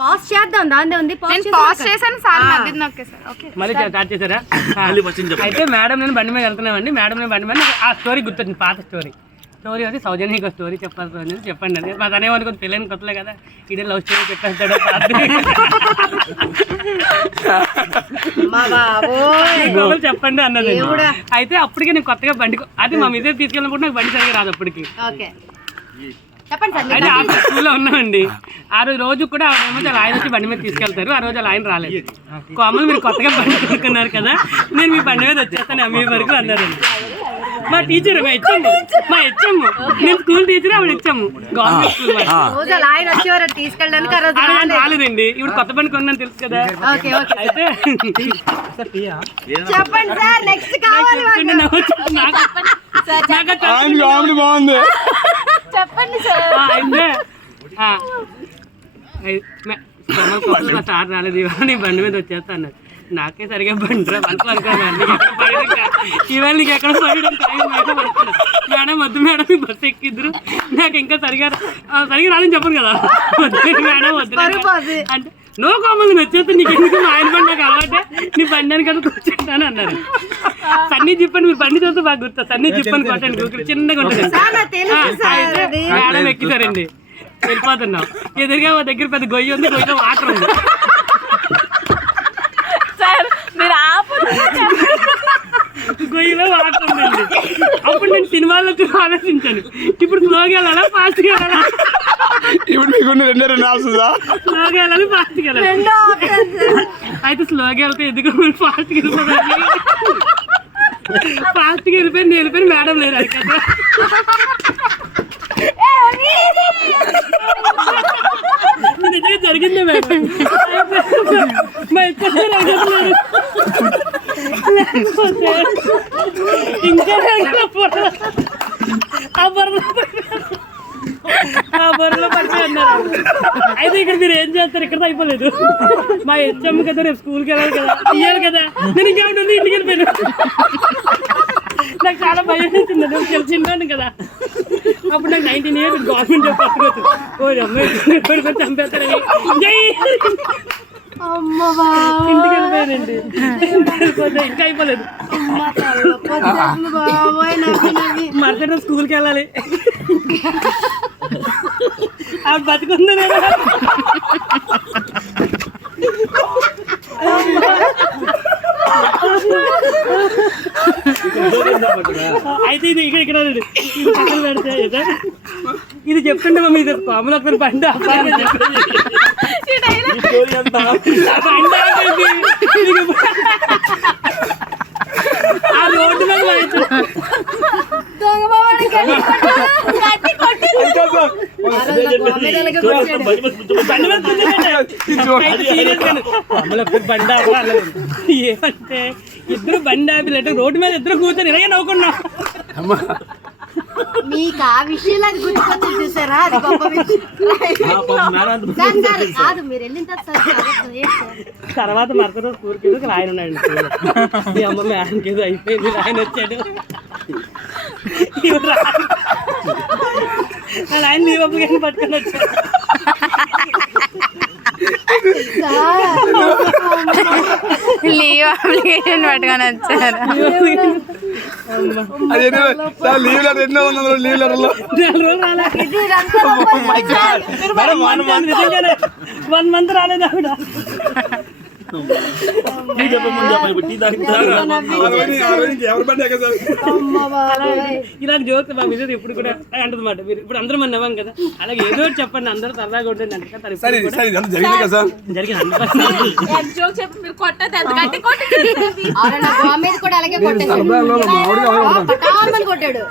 Pass చేద్దాం, దాందే ఉంది. పాస్ చేశాను సార్, మధ్యలో నొక్కేసారు. ఓకే మళ్ళీ స్టార్ట్ చేశారా? అయితే మేడం నేను బండి మీద వెళ్తున్నామండి. మేడం నేను బండి మీద ఆ స్టోరీ గుర్తొచ్చింది, పాత స్టోరీ వచ్చి సౌజన్యకి స్టోరీ చెప్పాల్సి చెప్పండి అని. మా తనేమనుకుంది పెళ్ళైన కొత్తలే కదా, ఇదే లవ్ స్టోరీ చెప్పేస్తాడు చెప్పండి అన్నది. అయితే అప్పటికే నేను కొత్తగా బండి, అది మా మీద తీసుకెళ్ళినప్పుడు నాకు బండి సరిగా రాదు అప్పటికి. అయితే ఆ స్కూల్లో ఉన్నామండి. ఆ రోజు కూడా ఆవిడేమో ఆయన వచ్చి బండి మీద తీసుకెళ్తారు. ఆ రోజు ఆయన రాలేదు. కోమలు మీరు కొత్తగా బండి కొనుక్కున్నారు కదా, నేను మీ బండి మీద వచ్చేస్తాను అమ్మే వరకు అన్నారండి. మా టీచర్ మా హెచ్ఎమ్ నేను స్కూల్ టీచర్, ఆవిడ హెచ్ఎమ్ గవర్నమెంట్ స్కూల్. రాలేదండి. ఇప్పుడు కొత్త బండి కొన్నాను తెలుసు కదా. అయితే చెప్పండి సార్ రాలేదు, నీ బండి మీద వచ్చేస్తా అన్నారు. నాకే సరిగా బండి మనసు అనుకోవాలి. ఇవాళ నీకు ఎక్కడ మేడం వద్దు మేడం బస్సు ఎక్కిద్దరు, నాకు ఇంకా సరిగా రాదని చెప్పను కదా. మేడం వద్దు అంటే నో కామల్ వచ్చేస్తే నీకు ఎందుకు ఆయన బండి నాకు అలవాటే, నీ బండి అని కదా కూర్చుంటాను అన్నారు. సన్నీ చెప్పండి, మీరు బండి చూస్తే బాగా గుర్తా. సన్నీ చెప్పండి కొట్టండి, గూగుల్ చిన్నగా ఉంటుంది. మేడం ఎక్కిసారండి, వెళ్ళిపోతున్నాం. ఎదురుగా మా దగ్గర పెద్ద గొయ్యి ఉంది, గొయ్యిలో వాటర్ ఉంది. గొయ్యిలో వాటర్ ఉందండి. అప్పుడు నేను సినిమాల్లో ఆలోచించాను, ఇప్పుడు స్లోగా వెళ్ళాలా ఫాస్ట్గా వెళ్ళాలా, ఇప్పుడు మీకు స్లోగా వెళ్ళాలి ఫాస్ట్గా వెళ్ళాలి. అయితే స్లోగా వెళ్తే ఎందుకు ఫాస్ట్గా వెళ్ళిపోతాను. ఫాస్ట్గా వెళ్ళిపోయి నేను వెళ్ళిపోయి మేడం లేదు అది కదా. నిజంగా జరిగిందే మేడం. మా ఇద్దరు ఇంకా ఆ బొర్రలో పడిపోయి అన్నారు. అయితే ఇక్కడ మీరు ఏం చేస్తారు, ఇక్కడ అయిపోలేదు. మా హెచ్ఎం కదా, రేపు స్కూల్కి వెళ్ళాలి కదా, ఇయ్యాలి కదా. నేను ఇంకేమిటి ఇంటికి వెళ్ళిపోయాను. నాకు చాలా భయం వేసింది, చిన్నాను కదా. అప్పుడు నాకు 19 years గవర్నమెంట్ జాబ్ పట్టుకోవచ్చు. ఓ అమ్మాయి చంపేస్తారని ఇంటికి వెళ్ళిపోయానండి. ఇంకా అయిపోలేదు. మరుసటి స్కూల్కి వెళ్ళాలి. ఆవిడ బతికుంది. అయితే ఇది ఇక్కడ పక్కన పెడితే ఇది చెప్తుంటే మమ్మీ ఇది పాములు ఒకసారి బండి ఆ రోడ్డు మీద ఏమంటే ఇద్దరు బండి ఆపిలట్టు రోడ్డు మీద ఇద్దరు కూర్చొని ఇలాగే నవ్వుకున్నాం. మీకు ఆ విషయంలో అది గుర్తుకొచ్చి చూసారా, అది గొప్ప విషయం కాదు. మీరు వెళ్ళిన తర్వాత మరొక స్కూల్కి ఏదో ఆయన ఉన్నాడు. మీ అమ్మ మేడంకి ఏదో అయిపోయింది, ఆయన వచ్చాడు. ఆయన లీవ్ అప్లికేషన్ పట్టుకొని వచ్చాడు. లీవ్ అప్లికేషన్ పట్టుకొని వచ్చారు. వన్ మంత్ రాలేదు ఆవిడ. ఇలాంటి జోక్ మా విజయ్ ఎప్పుడు కూడా అంటది మాట. మీరు ఇప్పుడు అందరూ మనం నవ్వాం కదా, అలాగే ఏదో ఒకటి చెప్పండి, అందరూ సరదాగా ఉంటుంది. కొట్టాడు.